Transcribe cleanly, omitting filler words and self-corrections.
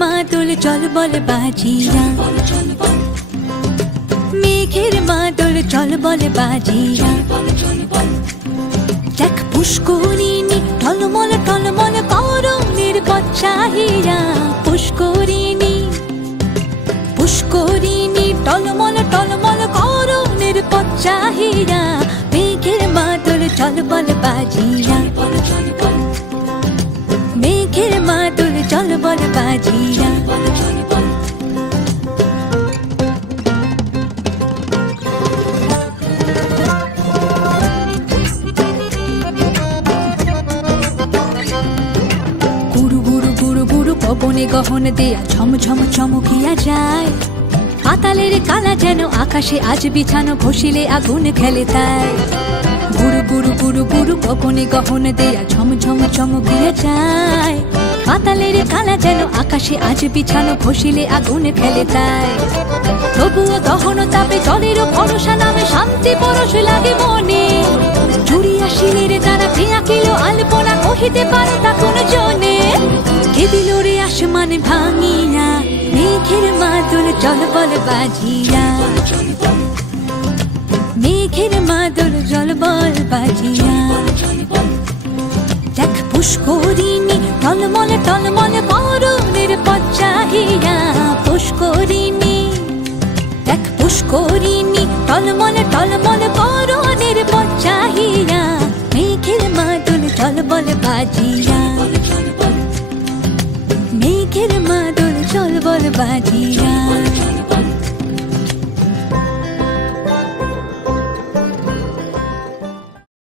মাদল চল বল বাজিরা, মেঘের মাদল চল বল বাজিরা। দেখ পুষ্করিণী টলমল টলমল গরমের পচ্চাহিরা, পুষ্করিণী পুষ্করিণী টলমল টলমল গরমের পচ্চাহিরা। মেঘের মাদল চল বল বাজিরা, মেঘের মাদল চল বল বাজিরা। গুরু গুরু গুরু গুরু পবনে গহন দেয়া ঝমঝম চমকিয়া যায়। পাতালের কালা যেন আকাশে আজ বিছানো, ঘষিলে আগুন খেলে তাই। গুরু গুরু গুরু গুরু পবনে গহন দেয়া ঝমঝম চমকিয়া যায়। পাতালের কালা যেন আকাশে আজ বিছানো, ঘষিলে আগুন খেলে তাই। তবুও দহন তাপে জলের ভরসা নামে শান্তি পরশ লাগে মনে। জুড়িয়া শিলের দ্বারা প্রিয়া কিলো আলপনা, কহিতে পারে তা কোন জনে। কে দিল রে আসমান ভাঙিয়া, মেঘের মাদল চল বল বাজিয়া, মেঘের মাদল চল বল বাজিয়া। দেখ পুষ্করিণী টলমল টলমল গরমের পচ্চাহিরা, পুষ্করিণী দেখ পুষ্করিণী টলমল টলমল গরমের পচ্চাহিরা। মেঘের মাদল চল বল বাজিয়া, মেঘের মাদল চল বল বাজিয়া।